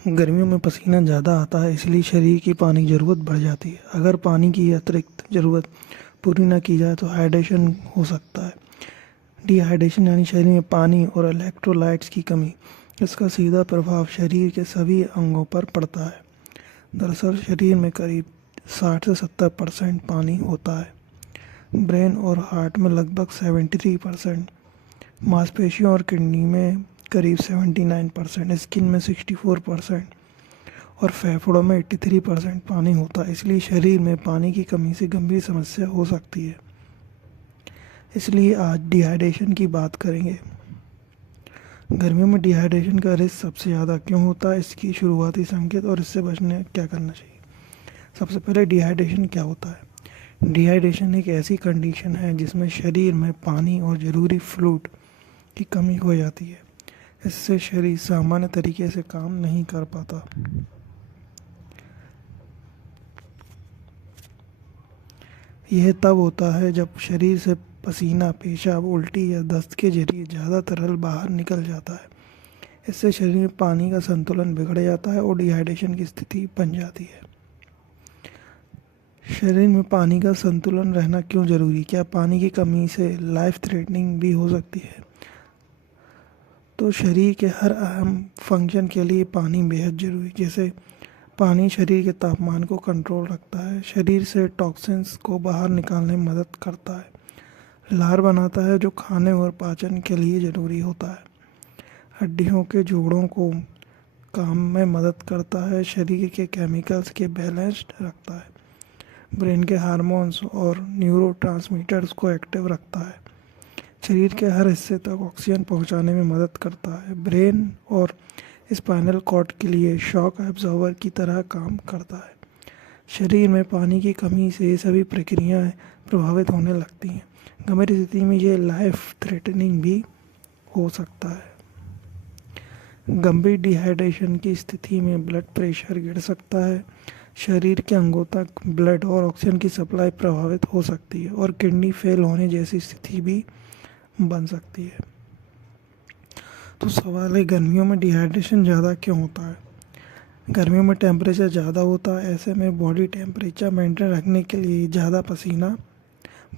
गर्मियों में पसीना ज़्यादा आता है, इसलिए शरीर की पानी की ज़रूरत बढ़ जाती है। अगर पानी की अतिरिक्त ज़रूरत पूरी न की जाए तो हाइड्रेशन हो सकता है। डिहाइड्रेशन यानी शरीर में पानी और इलेक्ट्रोलाइट्स की कमी। इसका सीधा प्रभाव शरीर के सभी अंगों पर पड़ता है। दरअसल शरीर में करीब 60 से 70% पानी होता है। ब्रेन और हार्ट में लगभग 73%, मांसपेशियों और किडनी में करीब 79%, स्किन में 64% और फेफड़ों में 83% पानी होता है। इसलिए शरीर में पानी की कमी से गंभीर समस्या हो सकती है। इसलिए आज डिहाइड्रेशन की बात करेंगे। गर्मियों में डिहाइड्रेशन का रिस्क सबसे ज़्यादा क्यों होता है, इसकी शुरुआती संकेत और इससे बचने क्या करना चाहिए। सबसे पहले डिहाइड्रेशन क्या होता है। डिहाइड्रेशन एक ऐसी कंडीशन है जिसमें शरीर में पानी और ज़रूरी फ्लूइड की कमी हो जाती है। इससे शरीर सामान्य तरीके से काम नहीं कर पाता। यह तब होता है जब शरीर से पसीना, पेशाब, उल्टी या दस्त के जरिए ज़्यादा तरल बाहर निकल जाता है। इससे शरीर में पानी का संतुलन बिगड़ जाता है और डिहाइड्रेशन की स्थिति बन जाती है। शरीर में पानी का संतुलन रहना क्यों जरूरी? क्या पानी की कमी से लाइफ थ्रेटनिंग भी हो सकती है? तो शरीर के हर अहम फंक्शन के लिए पानी बेहद जरूरी। जैसे पानी शरीर के तापमान को कंट्रोल रखता है, शरीर से टॉक्सिन्स को बाहर निकालने में मदद करता है, लार बनाता है जो खाने और पाचन के लिए ज़रूरी होता है, हड्डियों के जोड़ों को काम में मदद करता है, शरीर के केमिकल्स के बैलेंस्ड रखता है, ब्रेन के हार्मोन्स और न्यूरोट्रांसमीटर्स को एक्टिव रखता है, शरीर के हर हिस्से तक ऑक्सीजन पहुंचाने में मदद करता है, ब्रेन और स्पाइनल कॉर्ड के लिए शॉक एब्जॉर्बर की तरह काम करता है। शरीर में पानी की कमी से ये सभी प्रक्रियाएं प्रभावित होने लगती हैं। गंभीर स्थिति में ये लाइफ थ्रेटनिंग भी हो सकता है। गंभीर डिहाइड्रेशन की स्थिति में ब्लड प्रेशर गिर सकता है, शरीर के अंगों तक ब्लड और ऑक्सीजन की सप्लाई प्रभावित हो सकती है और किडनी फेल होने जैसी स्थिति भी बन सकती है। तो सवाल है, गर्मियों में डिहाइड्रेशन ज़्यादा क्यों होता है? गर्मियों में टेम्परेचर ज़्यादा होता है, ऐसे में बॉडी टेम्परेचर मेंटेन रखने के लिए ज़्यादा पसीना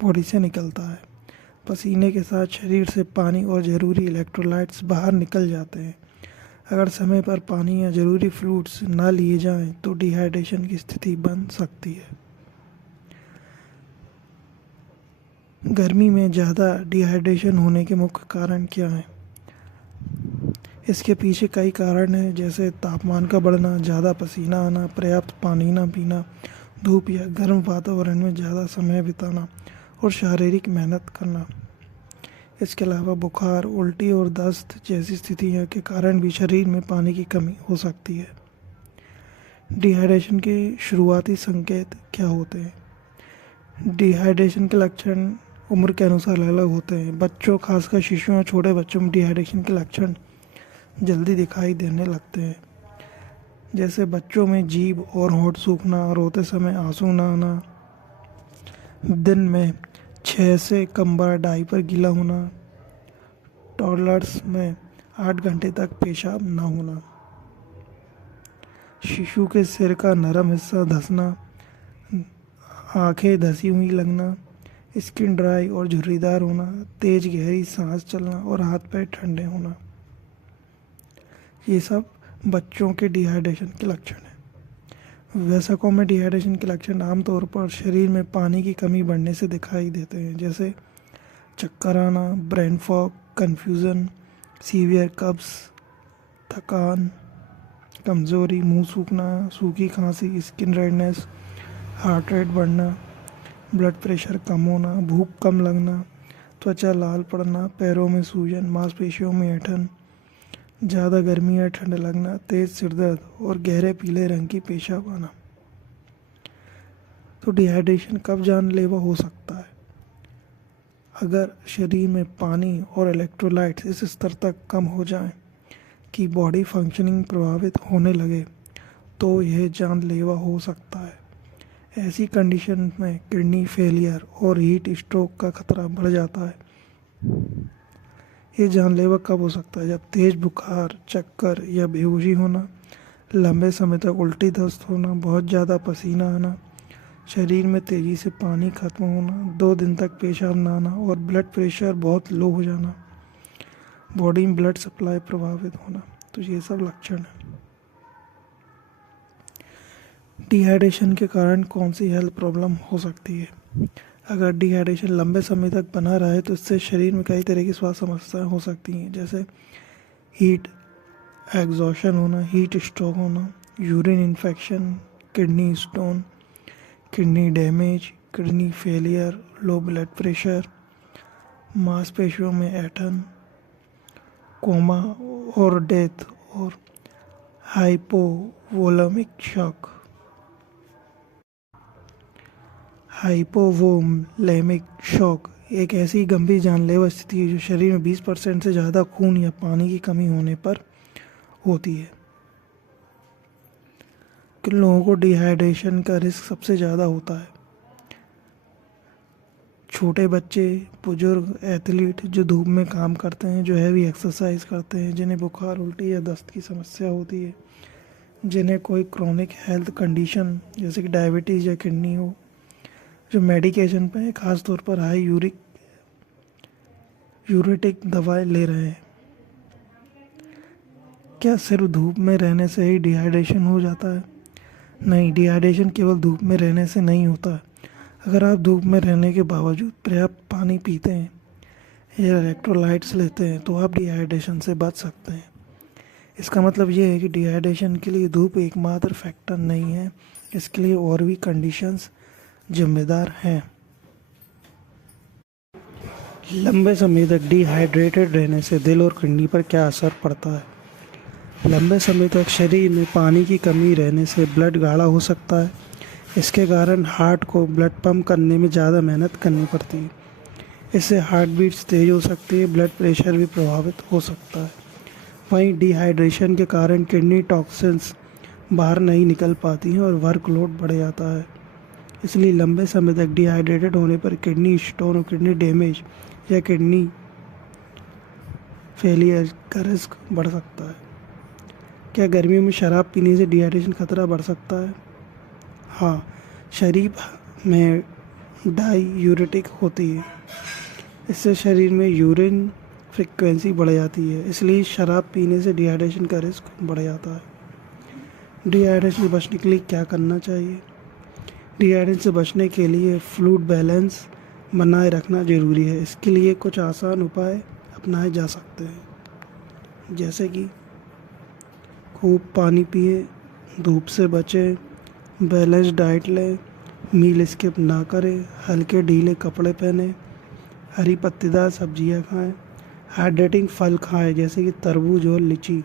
बॉडी से निकलता है। पसीने के साथ शरीर से पानी और ज़रूरी इलेक्ट्रोलाइट्स बाहर निकल जाते हैं। अगर समय पर पानी या ज़रूरी फ्लूइड्स ना लिए जाएं तो डिहाइड्रेशन की स्थिति बन सकती है। गर्मी में ज़्यादा डिहाइड्रेशन होने के मुख्य कारण क्या हैं? इसके पीछे कई कारण हैं, जैसे तापमान का बढ़ना, ज़्यादा पसीना आना, पर्याप्त पानी ना पीना, धूप या गर्म वातावरण में ज़्यादा समय बिताना और शारीरिक मेहनत करना। इसके अलावा बुखार, उल्टी और दस्त जैसी स्थितियों के कारण भी शरीर में पानी की कमी हो सकती है। डिहाइड्रेशन के शुरुआती संकेत क्या होते हैं? डिहाइड्रेशन के लक्षण उम्र के अनुसार अलग होते हैं। बच्चों, खासकर शिशुओं और छोटे बच्चों में डिहाइड्रेशन के लक्षण जल्दी दिखाई देने लगते हैं। जैसे बच्चों में जीभ और होंठ सूखना, रोते समय आंसू न आना, दिन में 6 से कम बार डायपर गीला होना, टॉडलर्स में 8 घंटे तक पेशाब न होना, शिशु के सिर का नरम हिस्सा धंसना, आंखें धसी हुई लगना, स्किन ड्राई और झुर्रीदार होना, तेज गहरी सांस चलना और हाथ पैर ठंडे होना। ये सब बच्चों के डिहाइड्रेशन के लक्षण हैं। वयस्कों में डिहाइड्रेशन के लक्षण आमतौर पर शरीर में पानी की कमी बढ़ने से दिखाई देते हैं, जैसे चक्कर आना, ब्रेन फॉग, कन्फ्यूज़न, सीवियर कब्ज, थकान, कमज़ोरी, मुंह सूखना, सूखी खांसी, स्किन रेडनेस, हार्ट रेट बढ़ना, ब्लड प्रेशर कम होना, भूख कम लगना, त्वचा लाल पड़ना, पैरों में सूजन, मांसपेशियों में ऐंठन, ज़्यादा गर्मी या ठंड लगना, तेज़ सिरदर्द और गहरे पीले रंग की पेशाब आना। तो डिहाइड्रेशन कब जानलेवा हो सकता है? अगर शरीर में पानी और इलेक्ट्रोलाइट्स इस स्तर तक कम हो जाएं कि बॉडी फंक्शनिंग प्रभावित होने लगे तो यह जानलेवा हो सकता है। ऐसी कंडीशन में किडनी फेलियर और हीट स्ट्रोक का खतरा बढ़ जाता है। ये जानलेवा कब हो सकता है? जब तेज बुखार, चक्कर या बेहोशी होना, लंबे समय तक उल्टी दस्त होना, बहुत ज़्यादा पसीना आना, शरीर में तेज़ी से पानी खत्म होना, 2 दिन तक पेशाब ना आना और ब्लड प्रेशर बहुत लो हो जाना, बॉडी में ब्लड सप्लाई प्रभावित होना। तो ये सब लक्षण हैं। डिहाइड्रेशन के कारण कौन सी हेल्थ प्रॉब्लम हो सकती है? अगर डिहाइड्रेशन लंबे समय तक बना रहे तो इससे शरीर में कई तरह की स्वास्थ्य समस्याएं हो सकती हैं, जैसे हीट एग्जॉशन होना, हीट स्ट्रोक होना, urine infection, kidney stone, kidney damage, kidney failure, low blood pressure, मांसपेशियों में ऐंठन, कोमा और डेथ और हाइपोवोलेमिक शॉक। हाइपोवोलेमिक शॉक एक ऐसी गंभीर जानलेवा स्थिति है जो शरीर में 20% से ज़्यादा खून या पानी की कमी होने पर होती है। किन लोगों को डिहाइड्रेशन का रिस्क सबसे ज़्यादा होता है? छोटे बच्चे, बुजुर्ग, एथलीट जो धूप में काम करते हैं, जो हैवी एक्सरसाइज करते हैं, जिन्हें बुखार, उल्टी या दस्त की समस्या होती है, जिन्हें कोई क्रोनिक हेल्थ कंडीशन जैसे कि डायबिटीज़ या किडनी हो, जो मेडिकेशन पे हैं, खासतौर पर हाई यूरेटिक दवाएं ले रहे हैं। क्या सिर्फ धूप में रहने से ही डिहाइड्रेशन हो जाता है? नहीं, डिहाइड्रेशन केवल धूप में रहने से नहीं होता। अगर आप धूप में रहने के बावजूद पर्याप्त पानी पीते हैं या इलेक्ट्रोलाइट्स लेते हैं तो आप डिहाइड्रेशन से बच सकते हैं। इसका मतलब ये है कि डिहाइड्रेशन के लिए धूप एकमात्र फैक्टर नहीं है, इसके लिए और भी कंडीशंस जिम्मेदार हैं। लंबे समय तक डिहाइड्रेटेड रहने से दिल और किडनी पर क्या असर पड़ता है? लंबे समय तक शरीर में पानी की कमी रहने से ब्लड गाढ़ा हो सकता है। इसके कारण हार्ट को ब्लड पंप करने में ज़्यादा मेहनत करनी पड़ती है। इससे हार्ट बीट्स तेज हो सकती है, ब्लड प्रेशर भी प्रभावित हो सकता है। वहीं डिहाइड्रेशन के कारण किडनी टॉक्सिन्स बाहर नहीं निकल पाती हैं और वर्कलोड बढ़ जाता है। इसलिए लंबे समय तक डिहाइड्रेटेड होने पर किडनी स्टोन और किडनी डैमेज या किडनी फेलियर का रिस्क बढ़ सकता है। क्या गर्मियों में शराब पीने से डिहाइड्रेशन खतरा बढ़ सकता है? हाँ, शरीर में डायूरेटिक होती है, इससे शरीर में यूरिन फ्रीक्वेंसी बढ़ जाती है, इसलिए शराब पीने से डिहाइड्रेशन का रिस्क बढ़ जाता है। डिहाइड्रेशन से बचने के लिए क्या करना चाहिए? डिहाइड्रेशन से बचने के लिए फ्लूइड बैलेंस बनाए रखना ज़रूरी है। इसके लिए कुछ आसान उपाय अपनाए जा सकते हैं, जैसे कि खूब पानी पिए, धूप से बचें, बैलेंस डाइट लें, मील स्किप ना करें, हल्के ढीले कपड़े पहने, हरी पत्तेदार सब्जियां खाएं, हाइड्रेटिंग फल खाएं जैसे कि तरबूज और लीची,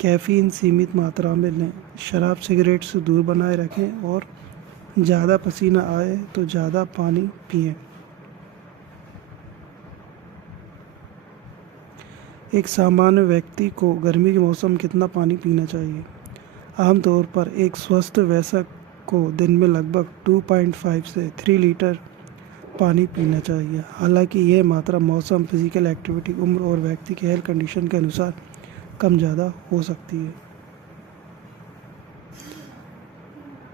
कैफ़ीन सीमित मात्रा में लें, शराब सिगरेट से दूर बनाए रखें और ज़्यादा पसीना आए तो ज़्यादा पानी पिएं। एक सामान्य व्यक्ति को गर्मी के मौसम में कितना पानी पीना चाहिए? आमतौर पर एक स्वस्थ वयस्क को दिन में लगभग 2.5 से 3 लीटर पानी पीना चाहिए। हालांकि यह मात्रा मौसम, फिजिकल एक्टिविटी, उम्र और व्यक्ति के हेल्थ कंडीशन के अनुसार कम ज़्यादा हो सकती है।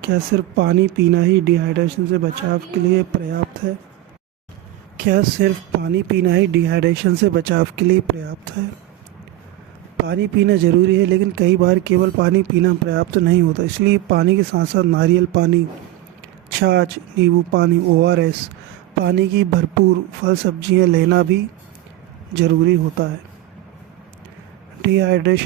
क्या सिर्फ पानी पीना ही डिहाइड्रेशन से बचाव के लिए पर्याप्त है? क्या सिर्फ पानी पीना ही डिहाइड्रेशन से बचाव के लिए पर्याप्त है? पानी पीना ज़रूरी है, लेकिन कई बार केवल पानी पीना पर्याप्त नहीं होता। इसलिए पानी के साथ साथ नारियल पानी, छाछ, नींबू पानी, ORS, पानी की भरपूर फल सब्जियां लेना भी ज़रूरी होता है। डिहाइड्रेशन